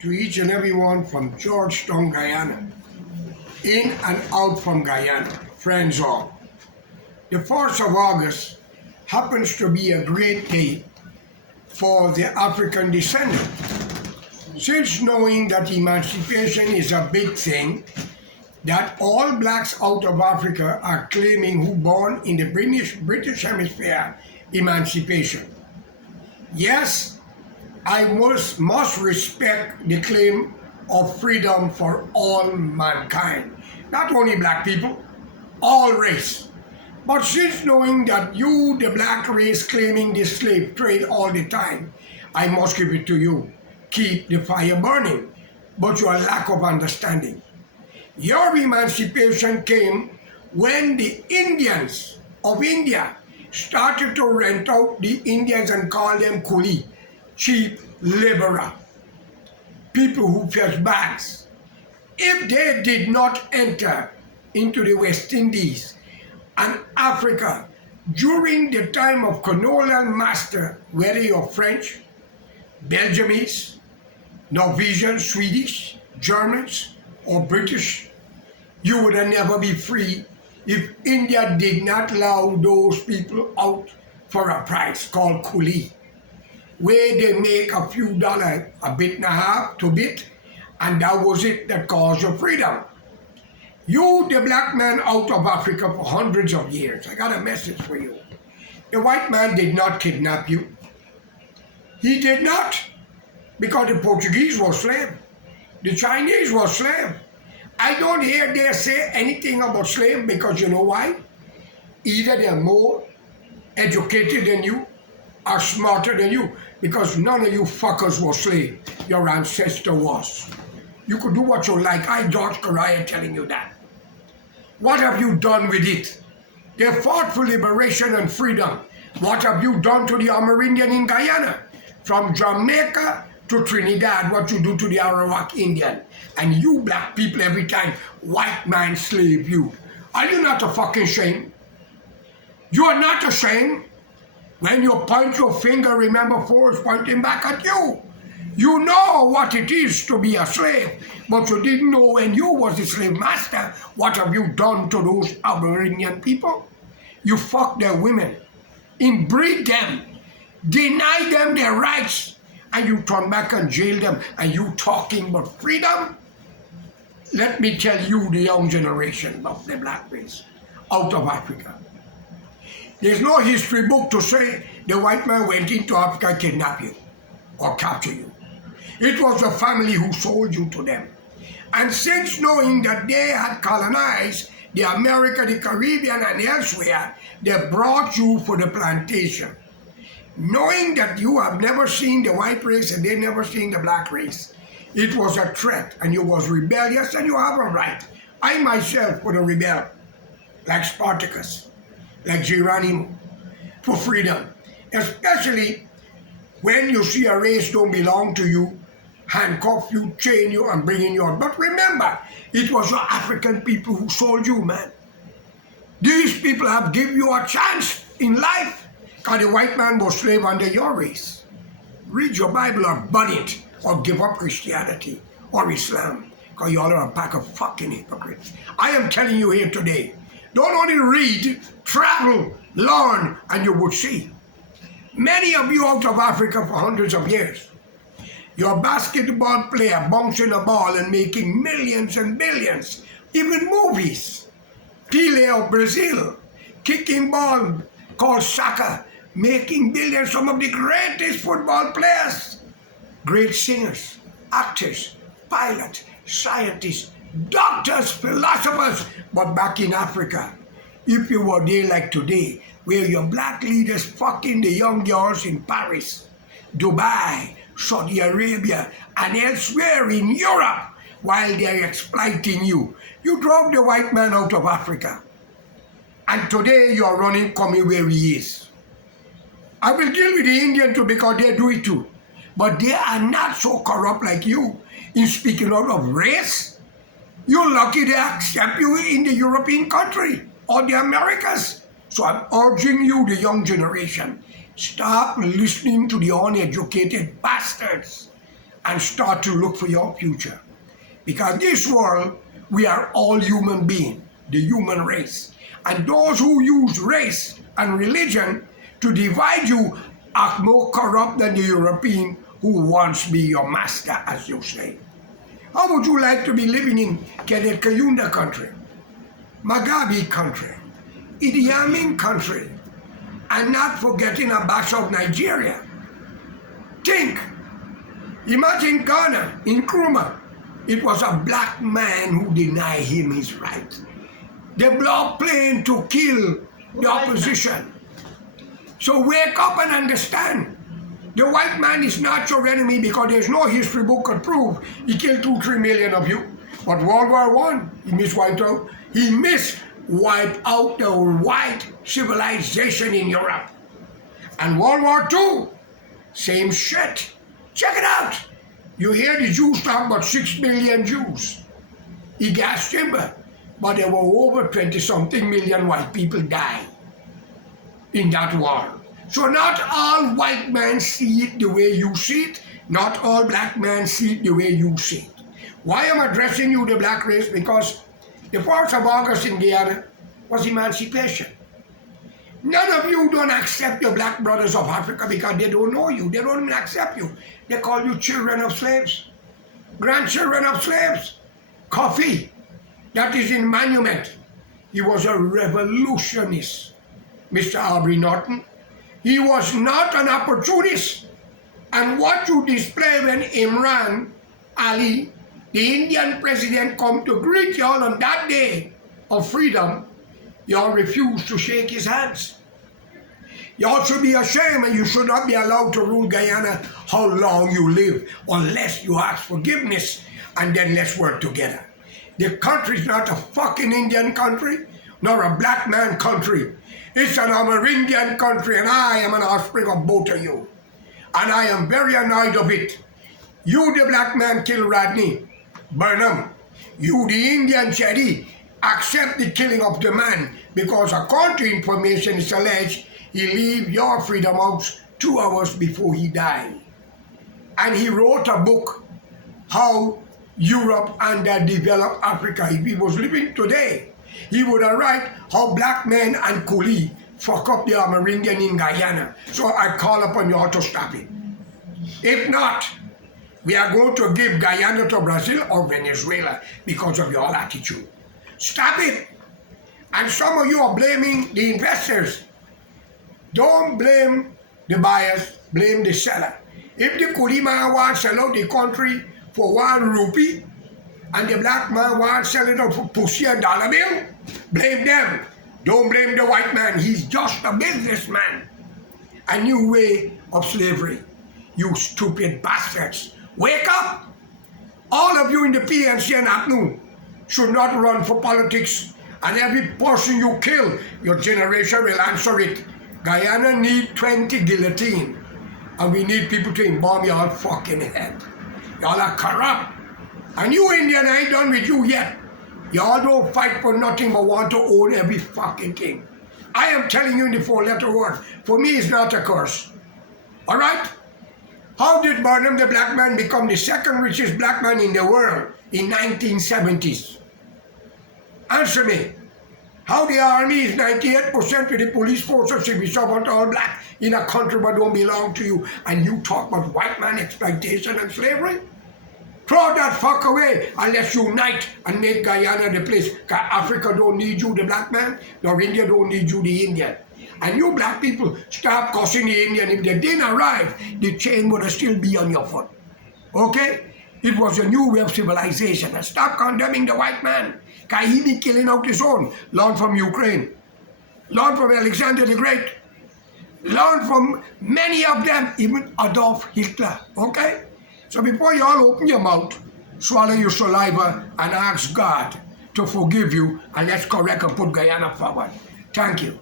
to each and everyone from Georgetown, Guyana, in and out from Guyana, friends all. The 1st of August happens to be a great day for the African descendant. Since knowing that emancipation is a big thing, that all blacks out of Africa are claiming who born in the British Hemisphere emancipation. Yes, I must respect the claim of freedom for all mankind, not only black people, all race. But since knowing that you, the black race, claiming the slave trade all the time, I must give it to you. Keep the fire burning, but your lack of understanding. Your emancipation came when the Indians of India started to rent out the Indians and call them coolie, cheap laborer, people who fetch bags. If they did not enter into the West Indies and Africa during the time of colonial master, whether you're French, Belgiumese, Norwegian, Swedish, Germans, or British, you would never be free if India did not allow those people out for a price called coolie, where they make a few dollars, a bit and a half to bit, and that was it that caused your freedom. You, the black man out of Africa for hundreds of years, I got a message for you. The white man did not kidnap you. He did not, because the Portuguese were slave. The Chinese were slave. I don't hear they say anything about slave because you know why? Either they're more educated than you or smarter than you, because none of you fuckers were slave. Your ancestor was. You could do what you like. I, George Correa, telling you that. What have you done with it? They fought for liberation and freedom. What have you done to the Amerindian in Guyana? From Jamaica to Trinidad, what you do to the Arawak Indian. And you black people every time white man slave you. Are you not a fucking shame? You are not ashamed? When you point your finger, remember force pointing back at you. You know what it is to be a slave, but you didn't know when you was the slave master. What have you done to those Amerindian people? You fuck their women, inbreed them, deny them their rights, and you turn back and jail them, and you talking about freedom? Let me tell you, the young generation of the black race out of Africa. There's no history book to say the white man went into Africa and kidnapped you or captured you. It was the family who sold you to them. And since knowing that they had colonized the America, the Caribbean, and elsewhere, they brought you for the plantation. Knowing that you have never seen the white race and they never seen the black race, it was a threat, and you was rebellious, and you have a right. I myself would have rebelled, like Spartacus, like Geronimo, for freedom. Especially when you see a race don't belong to you, handcuff you, chain you, and bring in you out. But remember, it was your African people who sold you, man. These people have given you a chance in life, because the white man was slave under your race. Read your Bible or burn it, or give up Christianity or Islam, because you all are a pack of fucking hypocrites. I am telling you here today, don't only read, travel, learn, and you would see. Many of you out of Africa for hundreds of years, you're a basketball player bouncing a ball and making millions and billions, even movies. Pele of Brazil, kicking ball called soccer, making billions, some of the greatest football players. Great singers, actors, pilots, scientists, doctors, philosophers. But back in Africa, if you were there like today, where your black leaders fucking the young girls in Paris, Dubai, Saudi Arabia, and elsewhere in Europe, while they're exploiting you, you drove the white man out of Africa. And today you're running, coming where he is. I will deal with the Indian too, because they do it too. But they are not so corrupt like you in speaking out of race. You're lucky they accept you in the European country or the Americas. So I'm urging you, the young generation, stop listening to the uneducated bastards and start to look for your future. Because this world, we are all human beings, the human race. And those who use race and religion to divide you are more corrupt than the European who wants to be your master, as you say. How would you like to be living in Kenneth Kayunda country, Mugabe country, Idi Amin country, and not forgetting Abacha of Nigeria? Think. Imagine Ghana, in Nkrumah. It was a black man who denied him his right. They blocked plane to kill the opposition. So wake up and understand. The white man is not your enemy because there's no history book could prove he killed 2-3 million of you. But World War I, he miswiped out. He miswiped out the white civilization in Europe. And World War II, same shit. Check it out. You hear the Jews talk about 6 million Jews. He gassed timber. But there were over 20-something million white people die in that war. So not all white men see it the way you see it. Not all black men see it the way you see it. Why am I addressing you, the black race? Because the 4th of August in Guyana was emancipation. None of you don't accept your black brothers of Africa because they don't know you. They don't even accept you. They call you children of slaves, grandchildren of slaves. Coffee, that is in monument. He was a revolutionist, Mr. Aubrey Norton. He was not an opportunist. And what you display when Imran Ali, the Indian president, come to greet y'all on that day of freedom, y'all refuse to shake his hands. Y'all should be ashamed, and you should not be allowed to rule Guyana how long you live unless you ask forgiveness, and then let's work together. The country is not a fucking Indian country, nor a black man country. It's an Amerindian country, and I am an offspring of both of you. And I am very annoyed of it. You, the black man, kill Rodney, Burnham. You, the Indian Chedi, accept the killing of the man because according to information it's alleged he leave your Freedom House 2 hours before he died. And he wrote a book, How Europe Underdeveloped Africa. If he was living today, he would have write how black men and coolie fuck up the Amerindian in Guyana. So I call upon you all to stop it. If not, we are going to give Guyana to Brazil or Venezuela because of your attitude. Stop it. And some of you are blaming the investors. Don't blame the buyers, blame the seller. If the coolie man wants to sell out the country for 1 rupee and the black man wants to sell it out for pussy and dollar bill, blame them. Don't blame the white man. He's just a businessman. A new way of slavery. You stupid bastards. Wake up! All of you in the PNC and APNU should not run for politics. And every person you kill, your generation will answer it. Guyana need 20 guillotine. And we need people to embalm your fucking head. Y'all are corrupt. And you Indian, I ain't done with you yet. Y'all don't fight for nothing but want to own every fucking thing. I am telling you in the 4-letter word. For me, it's not a curse. Alright? How did Burnham the black man become the 2nd richest black man in the world in 1970s? Answer me. How the army is 98% of the police force of civil servant all black in a country but don't belong to you, and you talk about white man exploitation and slavery? Throw that fuck away and let's unite and make Guyana the place. Because Africa don't need you, the black man, nor India don't need you, the Indian. And you black people, stop cussing the Indian. If they didn't arrive, the chain would still be on your foot. Okay? It was a new way of civilization. And stop condemning the white man. Because he be killing out his own. Learn from Ukraine. Learn from Alexander the Great. Learn from many of them, even Adolf Hitler. Okay? So before you all open your mouth, swallow your saliva and ask God to forgive you, and let's correct and put Guyana forward. Thank you.